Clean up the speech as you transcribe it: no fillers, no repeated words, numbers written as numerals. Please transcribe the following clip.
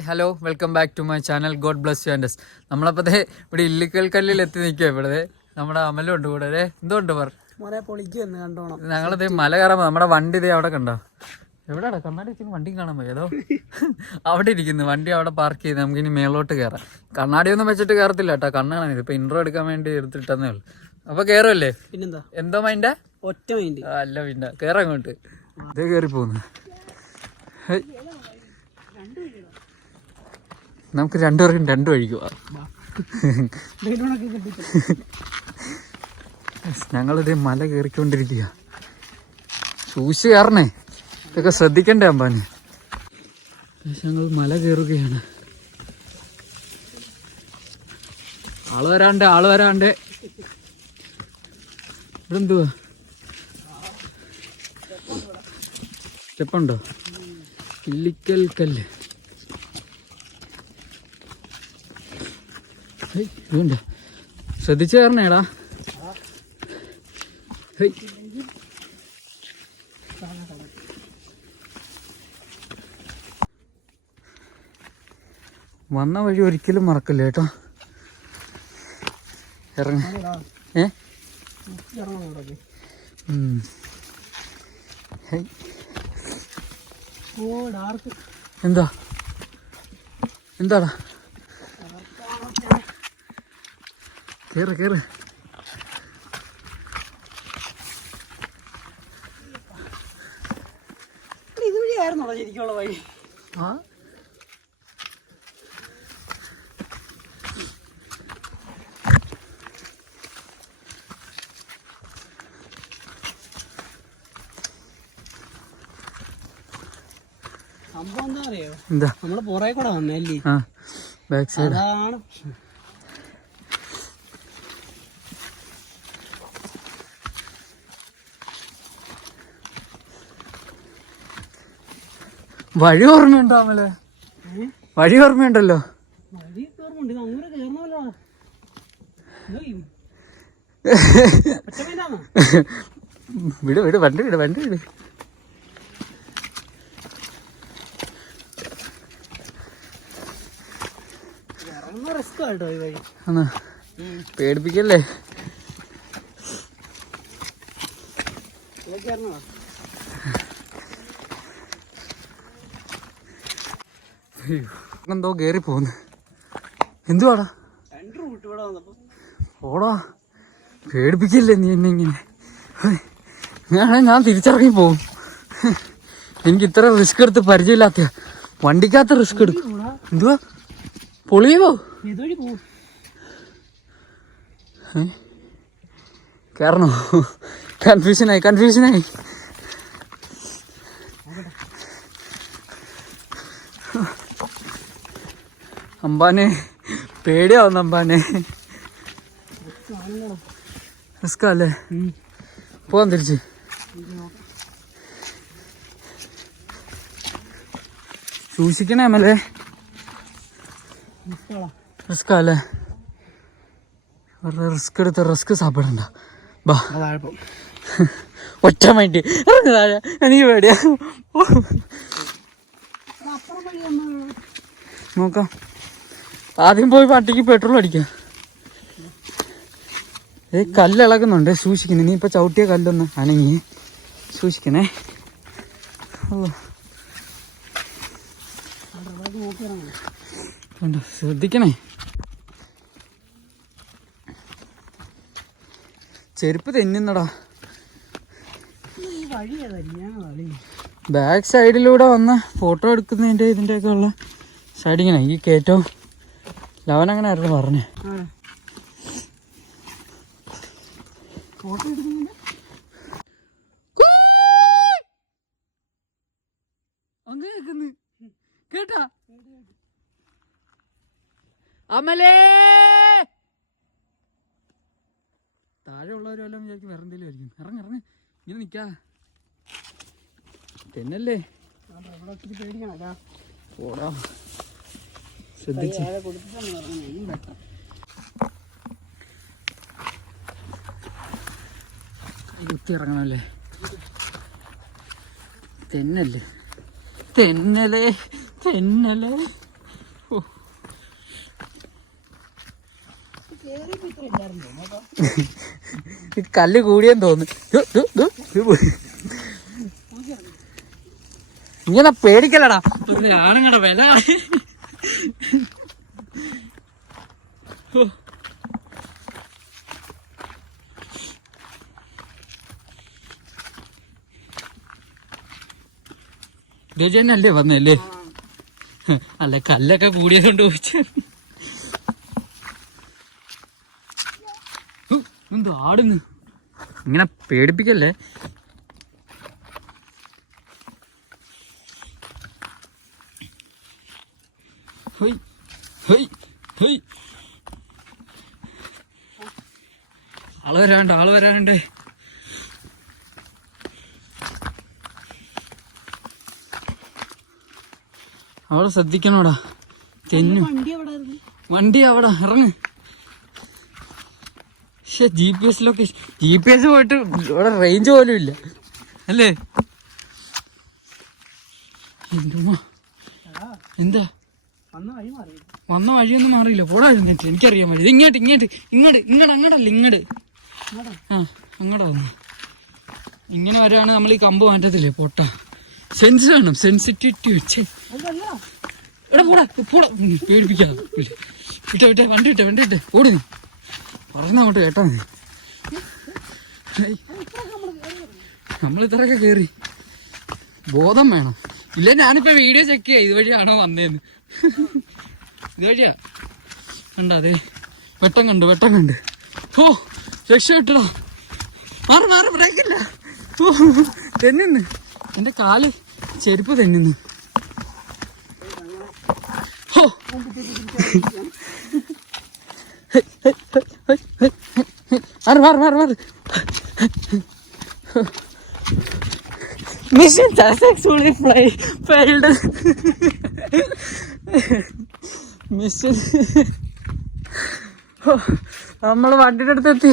Hi hello welcome back to my channel. God bless you and us. നമ്മളപ്പത്തേ ഇവിടെ ഇല്ലിക്കൽ കല്ലിൽ എത്തി നിൽക്കുക. ഇവിടെ നമ്മുടെ അമലുണ്ട് കൂടെ. എന്തുകൊണ്ട് പറ ഞങ്ങളത് മല കയറാൻ നമ്മുടെ വണ്ടി ഇതേ അവിടെ കണ്ടോ. എവിടെയാടാ കണ്ണാടി വെച്ചിട്ട് വണ്ടി കാണാൻ പോയി ഏതോ അവിടെ ഇരിക്കുന്നു. വണ്ടി അവിടെ പാർക്ക് ചെയ്ത് നമുക്ക് ഇനി മേലോട്ട് കയറാം. കണ്ണാടിയൊന്നും വെച്ചിട്ട് കയറത്തില്ല കേട്ടോ, കണ്ണ് കാണാൻ. ഇപ്പൊ ഇൻട്രോ എടുക്കാൻ വേണ്ടി എടുത്തിട്ടേ ഉള്ളൂ. അപ്പൊ കേറുമല്ലേ? പിന്നെന്താ, എന്തോ മൈൻഡാ? ഒറ്റ മൈൻഡ് അല്ല പിന്നെ കേറാൻ അങ്ങോട്ട്. ഇതേ കയറി പോന്നു. നമുക്ക് രണ്ടുപേർക്കും രണ്ടു വഴിക്കുക. ഞങ്ങളിത് മല കയറിക്കൊണ്ടിരിക്കുക. ഷൂസ് കയറണേ, ഇതൊക്കെ ശ്രദ്ധിക്കണ്ടേ അമ്പാന്. ഞങ്ങൾ മല കയറുകയാണ്. ആള് വരാണ്ട് ഇവിടെ എന്തുവാ സ്റ്റെപ്പുണ്ടോ? ഇല്ലിക്കൽ കല്ല്. ഇതുണ്ടോ? ശ്രദ്ധിച്ചു കയറണേടാ. വന്ന വഴി ഒരിക്കലും മറക്കല്ലേ കേട്ടോ. ഇറങ്ങ എന്താ എന്താടാ? കേറ് കേറ്. ഇതുവഴിയായിരുന്നോ ശരിക്കുള്ള വഴി? ആ സംഭവം എന്താ അറിയോ? എന്താ? നമ്മള് പുറകെ കൂടെ വന്നല്ലേ, ബാക്ക് സൈഡ്. അതാണ് വഴി ഓർമ്മയുണ്ടോ അമലെ? വഴി ഓർമ്മയുണ്ടല്ലോ. വഴി ഓർമ്മയുണ്ട്. ഇത് അങ്ങനെ കയറണമല്ലോ. വിട് വിട് വണ്ടി വിട് വണ്ടി വിട്. റിസ്ക് ആയിട്ടോ ഈ വഴി. പേടിപ്പിക്കല്ലേ. എന്തോ കേറി പോന്ന്. എന്തുവാടാ? ഓടാ, പേടിപ്പിക്കില്ലേ നീ എന്നെ ഇങ്ങനെ. ഞാൻ തിരിച്ചിറങ്ങി പോവും. എനിക്ക് ഇത്ര റിസ്ക് എടുത്ത് പരിചയമില്ലാത്ത വണ്ടിക്കകത്ത് റിസ്ക് എടുക്കും. എന്തുവാ പൊളിയോ? കേറണോ? കൺഫ്യൂഷനായി. അമ്പാനെ പേടിയാവുന്ന അമ്പാനെ. റിസ്ക് അല്ലേ? പോവാൻ തിരിച്ച്. സൂക്ഷിക്കണേ അമലേ, റിസ്ക് അല്ലേ? റിസ്ക് എടുത്ത് റിസ്ക് സാപ്പിടണ്ട. ബാ ഒറ്റ മൈൻഡ് ഇറങ്ങി താഴെ. എനിക്ക് പേടിയാ. നോക്കാം. ആദ്യം പോയി പട്ടിക്ക് പെട്രോൾ അടിക്കാം. കല്ല് ഇളകുന്നുണ്ട്, സൂക്ഷിക്കണേ. നീ ഇപ്പൊ ചവിട്ടിയ കല്ലൊന്ന് അനങ്ങി സൂക്ഷിക്കണേ. ശ്രദ്ധിക്കണേ. ചെരുപ്പ് തെന്നുന്നടാ. ബാക്ക് സൈഡിലൂടെ വന്ന് ഫോട്ടോ എടുക്കുന്നതിൻ്റെ ഇതിൻ്റെയൊക്കെ ഉള്ള സൈഡിങ്ങനെ ഈ കയറ്റവും ലവനങ്ങനെ ആയിരുന്നു പറഞ്ഞേ. അങ്ങനെ കേട്ടാ അമലേ? താഴെ ഉള്ളവരും എല്ലാം വിചാരിക്കും വേറെ എന്തെങ്കിലും ആയിരിക്കും. ഇറങ്ങി ഇങ്ങനെ നിക്കാ. തെന്നല്ലേ? ഓടാ, ശ്രദ്ധിച്ച്. കുത്തി ഇറങ്ങണല്ലേ? തെന്നല്ലേ? തെന്നലേ തെന്നലേ ഈ കല്ല് കൂടിയെന്ന് തോന്നുന്നു. ഇങ്ങനെ പേടിക്കലടാ ആണുങ്ങളുടെ വില. അല്ലേ വന്നല്ലേ? അല്ല കല്ലൊക്കെ കൂടിയതുകൊണ്ട് ചോദിച്ചു. എന്തോ ആടുന്നു. ഇങ്ങനെ പേടിപ്പിക്കല്ലേ. ആള് വരാനുണ്ട്. അവിടെ ശ്രദ്ധിക്കണോടാ, തെന്നു. വണ്ടി അവിടെ ഇറങ്ങ്. പക്ഷെ GPS പോയിട്ട് ഇവിടെ റേഞ്ച് പോലും ഇല്ല അല്ലേ? എന്താ വന്ന വഴിയൊന്നും മാറിയില്ല. പോടായിരുന്നു. എനിക്കറിയാൻ വഴി. ഇങ്ങോട്ട് അങ്ങോട്ടല്ല ഇങ്ങോട്ട്. ആ അങ്ങോട്ടാ വന്നു. ഇങ്ങനെ വരാണ് നമ്മൾ ഈ കമ്പ് മാറ്റത്തില്ലേ പൊട്ട. സെൻസ് വേണം, സെൻസിറ്റിവിറ്റി വെച്ചേ. ഇവിടെ പോടാ പേടിപ്പിക്കാതെ. വിട്ടെ വണ്ടി വിട്ടെ ഓടി. നീ പറഞ്ഞ അങ്ങോട്ട് കേട്ടാ മതി. നമ്മൾ ഇത്രയൊക്കെ കേറി ബോധം വേണം. ഇല്ല ഞാനിപ്പോ വീഡിയോ ചെക്ക് ചെയ്യാം ഇതുവഴിയാണോ വന്നേന്ന്. ഇതുവഴിയാ കണ്ട. അതെ വെട്ടം കണ്ട്. ഓ രക്ഷപ്പെട്ടോ. മാറി ബ്രേക്കില്ല. ഓ തെന്നിന്ന് എന്റെ കാല് ചെരുപ്പ് തെന്നിന്ന്. ഓ മാറി. Mission successfully failed. മിഷൻ നമ്മൾ വണ്ടിയുടെ അടുത്തെത്തി.